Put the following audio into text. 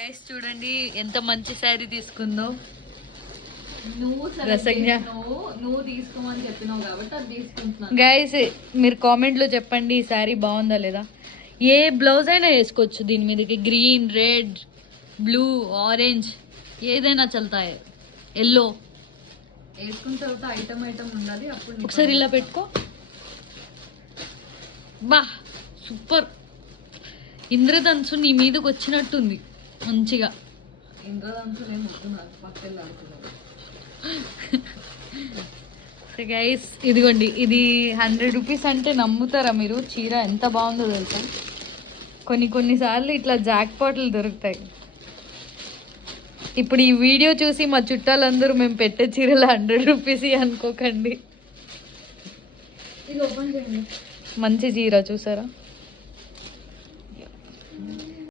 Guys చూడండి ఎంత మంచి శారీ తీసుకుందో. నువ్వు తీసుకోమని చెప్పినావు కాబట్టి అది తీసుకుంటున్నాను. గైస్ మీరు కామెంట్లో చెప్పండి ఈ శారీ బాగుందా లేదా. ఏ బ్లౌజ్ అయినా వేసుకోవచ్చు దీని మీదకి. గ్రీన్, రెడ్, బ్లూ, ఆరెంజ్ ఏదైనా చల్తాయి. ఎల్లో వేసుకున్న తర్వాత ఐటమ్ ఉండాలి. అప్పుడు ఒకసారి ఇలా పెట్టుకో. బా సూపర్. ఇంద్రధనుసు నీ మీదకి వచ్చినట్టుంది మంచిగా. ఇంద్రధనుసు ముట్టున్నారు పక్కన. గైస్ ఇదిగోండి, ఇది 100 రూపీస్ అంటే నమ్ముతారా మీరు? చీర ఎంత బాగుందో తెలుసా. కొన్నిసార్లు ఇట్లా జాక్ పాట్లు దొరుకుతాయి. ఇప్పుడు ఈ వీడియో చూసి మా చుట్టాలందరూ మేము పెట్టే చీరలు 100 రూపీస్ అనుకోకండి. ఇది ఓపెన్ చేయండి. మంచి చీర చూసారా.